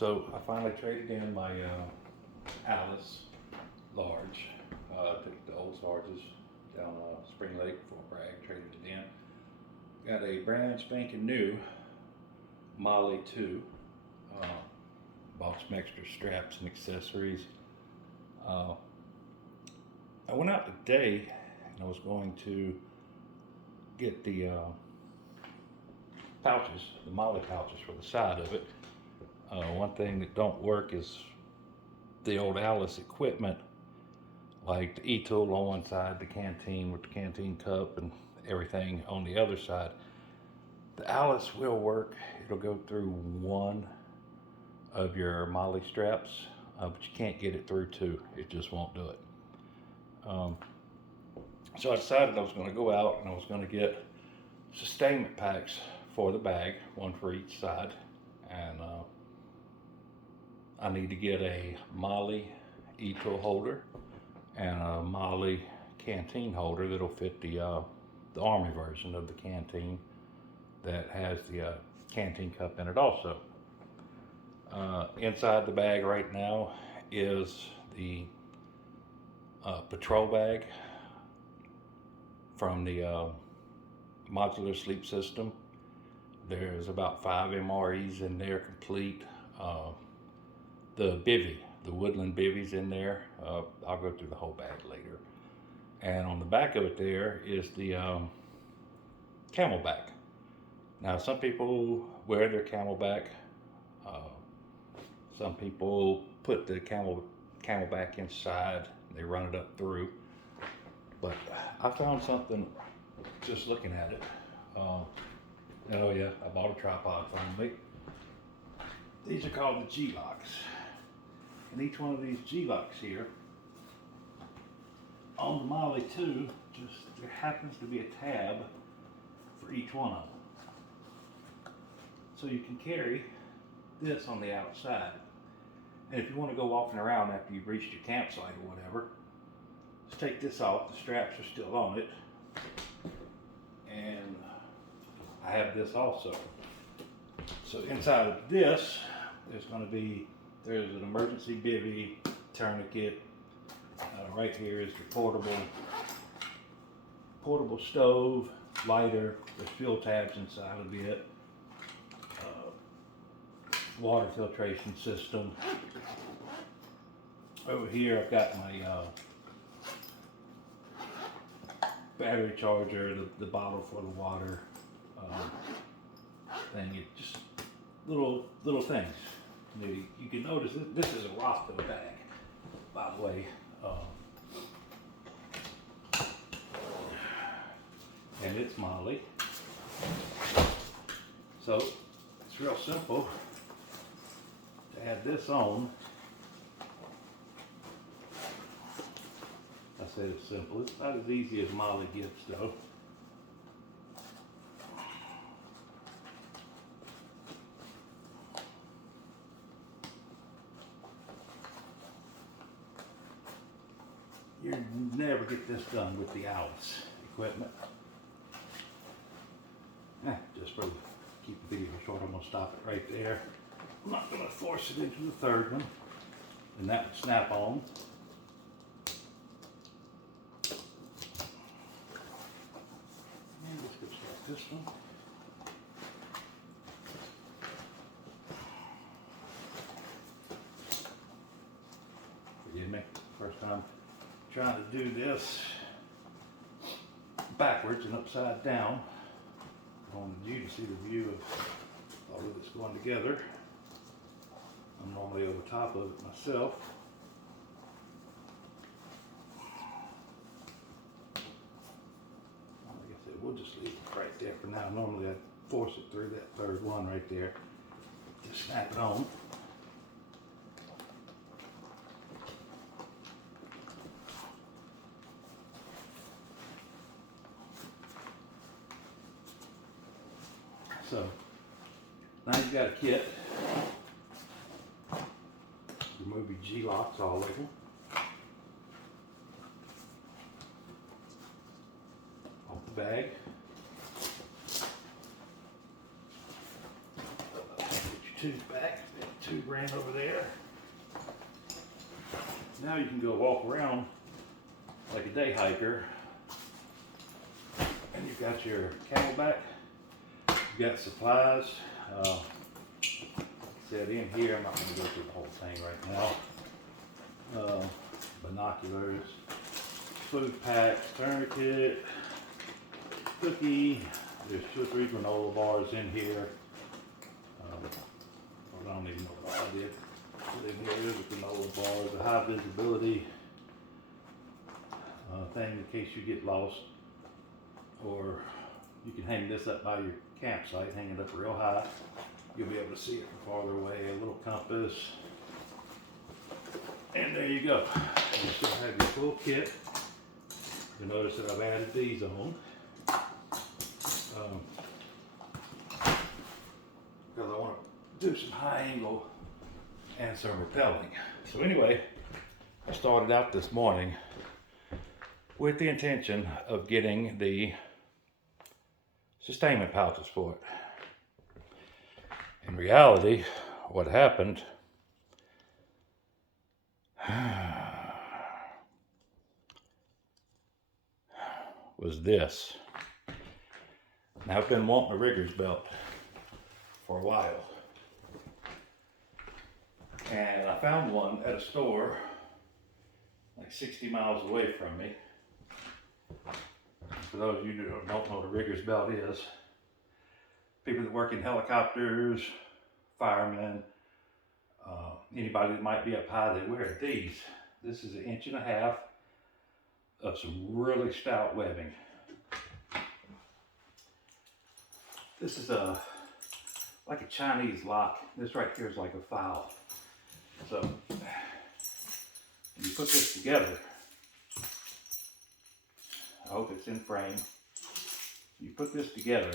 So I finally traded in my Alice large. Took the old Sarges down Spring Lake before Bragg, traded it in. Got a brand spanking new Molly 2. Bought some extra straps and accessories. I went out today and I was going to get the pouches, the Molly pouches for the side of it. One thing that don't work is the old Alice equipment, like the E-tool on one side, the canteen with the canteen cup and everything on the other side. The Alice will work. It'll go through one of your Molly straps, but you can't get it through two. It just won't do it. So I decided I was going to go out and I was going to get sustainment packs for the bag, one for each side, and I need to get a Molly E-tool holder and a Molly canteen holder that'll fit the Army version of the canteen that has the canteen cup in it also. Inside the bag right now is the patrol bag from the modular sleep system. There's about 5 MREs in there complete. The bivy, the woodland bivvy's in there. I'll go through the whole bag later. And on the back of it there is the camelback. Now some people wear their camelback. Some people put the camelback inside. They run it up through. But I found something just looking at it. Oh yeah, I bought a tripod finally. These are called the G-locks. And each one of these G-locks here, on the Molly 2, there happens to be a tab for each one of them. So you can carry this on the outside. And if you want to go walking around after you've reached your campsite or whatever, just take this off. The straps are still on it. And I have this also. So inside of this, there's an emergency bivvy, tourniquet. Right here is your portable stove, lighter. There's fuel tabs inside of it. Water filtration system. Over here I've got my battery charger, the bottle for the water thing. It just little things. You can notice this is a Roscoe bag, by the way. And it's Molly. So it's real simple to add this on. I say it's simple. It's not as easy as Molly gets though. You never get this done with the Alice equipment. Just for keep the video short, I'm going to stop it right there. I'm not going to force it into the third one, and that would snap on. And let's go start this one. Forgive me, first time trying to do this backwards and upside down. I wanted you to see the view of all of this going together. I'm normally over top of it myself. Like I said, we'll just leave it right there for now. Normally I'd force it through that third one right there. Just snap it on. So now you've got a kit. Remove your G-locks, all of them. Off the bag. Get your tooth back. $2 grand over there. Now you can go walk around like a day hiker. And you've got your camelback, you've got supplies. Said in here, I'm not going to go through the whole thing right now. Binoculars, food packs, tourniquet, cookie. There's 2 or 3 granola bars in here. I don't even know what all I did. In here is a granola bars, a high visibility thing in case you get lost. Or you can hang this up by your campsite, hang it up real high. You'll be able to see it from farther away. A little compass. And there you go. You still have your full kit. You'll notice that I've added these on. Because I want to do some high angle and some rappelling. So anyway, I started out this morning with the intention of getting the sustainment pouches for it. In reality, what happened was this. Now I've been wanting a rigger's belt for a while. And I found one at a store like 60 miles away from me. For those of you who don't know what a rigger's belt is, people that work in helicopters, firemen, anybody that might be up high, they wear these. This is 1.5 inches of some really stout webbing. This is like a Chinese lock. This right here is like a file. So when you put this together, I hope it's in frame. You put this together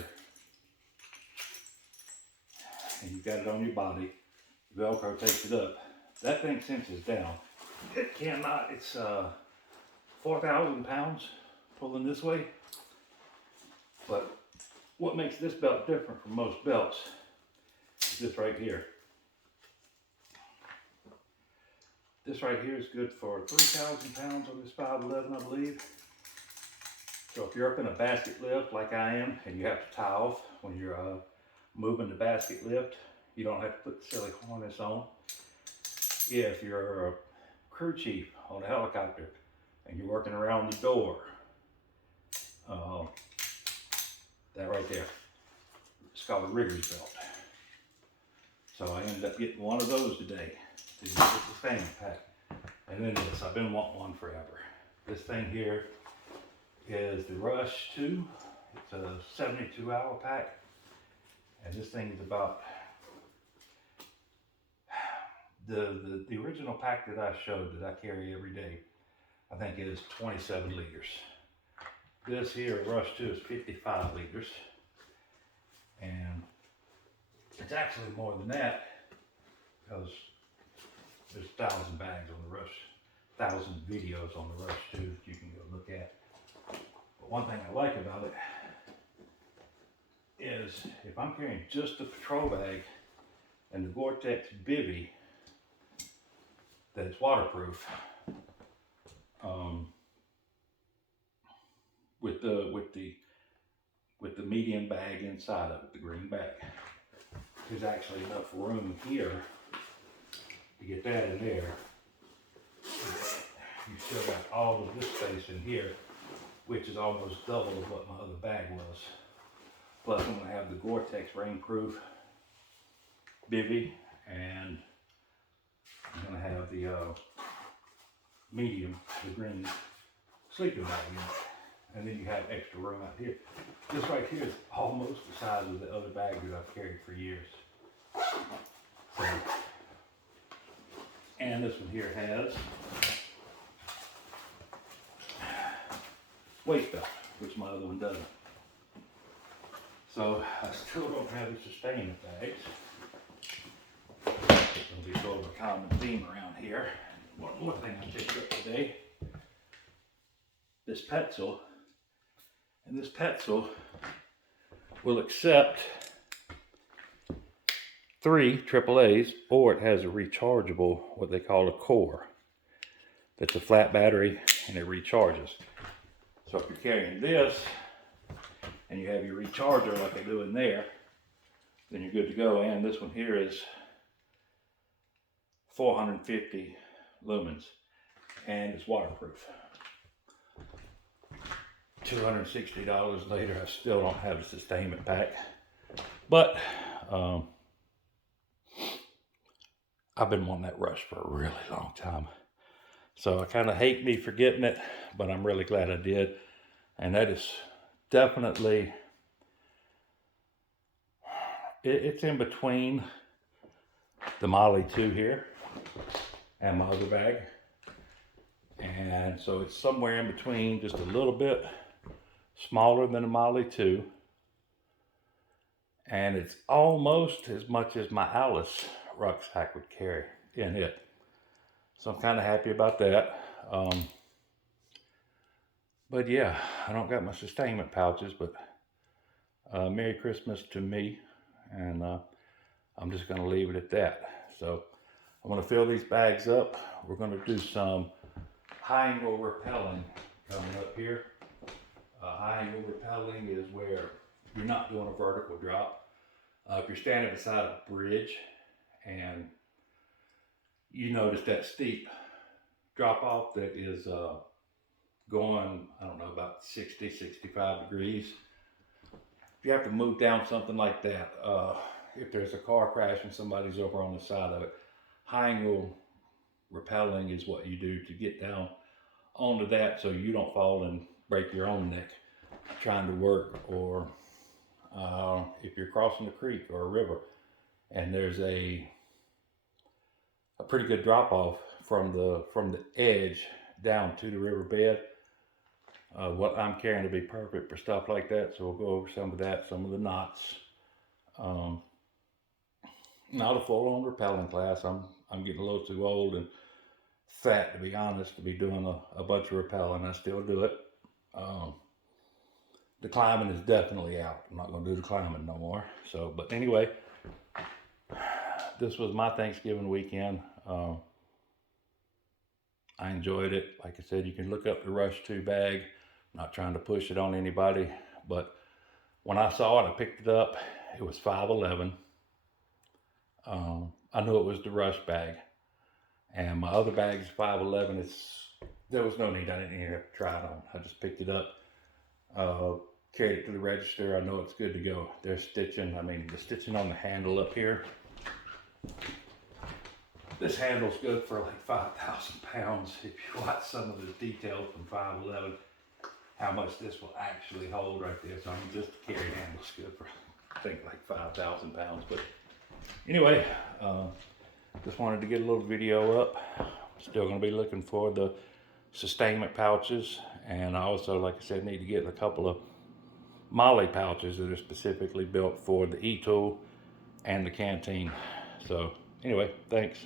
and you've got it on your body. Velcro takes it up. That thing cinches down. It cannot, it's 4,000 pounds pulling this way. But what makes this belt different from most belts is this right here. This right here is good for 3,000 pounds on this 511, I believe. So if you're up in a basket lift like I am, and you have to tie off when you're moving the basket lift, you don't have to put the silly harness on. Yeah, if you're a crew chief on a helicopter and you're working around the door, that right there, it's called a rigger's belt. So I ended up getting one of those today. This is the thing pack. And then this, I've been wanting one forever. This thing here is the Rush 2. It's a 72-hour pack. And this thing is about, the original pack that I showed that I carry every day, I think it is 27 liters. This here, Rush 2, is 55 liters. And it's actually more than that because there's 1,000 bags on the Rush, 1,000 videos on the Rush 2 that you can go look at. But one thing I like about it is if I'm carrying just the patrol bag and the Gore-Tex bivvy that is waterproof, with the medium bag inside of it, the green bag, there's actually enough room here to get that in there. You still got all of this space in here, which is almost double of what my other bag was. Plus I'm going to have the Gore-Tex rainproof bivvy, and I'm going to have the medium, the green sleeping bag in it. And then you have extra room out here. This right here is almost the size of the other bag that I've carried for years. So, and this one here has waist belt, which my other one doesn't. So I still don't have the sustainment bags. It'll be sort of a common theme around here. One more thing I picked up today, this Petzl. And this Petzl will accept 3 AAAs, or it has a rechargeable, what they call a core. That's a flat battery and it recharges. So if you're carrying this and you have your recharger like I do in there, then you're good to go. And this one here is 450 lumens and it's waterproof. $260 later, I still don't have a sustainment pack, but I've been wanting that Rush for a really long time. So I kind of hate me forgetting it, but I'm really glad I did. And that is definitely, it's in between the Molly 2 here and my other bag. And so it's somewhere in between, just a little bit smaller than a Molly 2. And it's almost as much as my Alice rucksack would carry in it. So I'm kind of happy about that. But yeah, I don't got my sustainment pouches, but Merry Christmas to me. And I'm just going to leave it at that. So I'm going to fill these bags up. We're going to do some high angle rappelling coming up here. High angle rappelling is where you're not doing a vertical drop. If you're standing beside a bridge and you notice that steep drop off that is going, I don't know, about 60, 65 degrees. If you have to move down something like that, if there's a car crash and somebody's over on the side of it, high angle rappelling is what you do to get down onto that so you don't fall and break your own neck trying to work, or if you're crossing a creek or a river and there's a pretty good drop off from the edge down to the riverbed. What I'm carrying to be perfect for stuff like that, so we'll go over some of that, some of the knots. Not a full-on rappelling class. I'm getting a little too old and fat, to be honest, to be doing a bunch of rappelling. I still do it. The climbing is definitely out. I'm not going to do the climbing no more. So, but anyway, this was my Thanksgiving weekend. I enjoyed it. Like I said, you can look up the Rush 2 bag. I'm not trying to push it on anybody, but when I saw it, I picked it up. It was $5.11. I knew it was the Rush bag, and my other bag is $5.11. There was no need. I didn't even have to try it on. I just picked it up, carried it to the register. I know it's good to go. There's stitching. I mean, the stitching on the handle up here. This handle's good for like 5,000 pounds. If you watch some of the details from 5.11, how much this will actually hold right there. So I mean, just the carry handle's good for, I think, like 5,000 pounds. But anyway, just wanted to get a little video up. Still going to be looking for the sustainment pouches, and I also, like I said, need to get a couple of Molly pouches that are specifically built for the E-tool and the canteen. So anyway, thanks.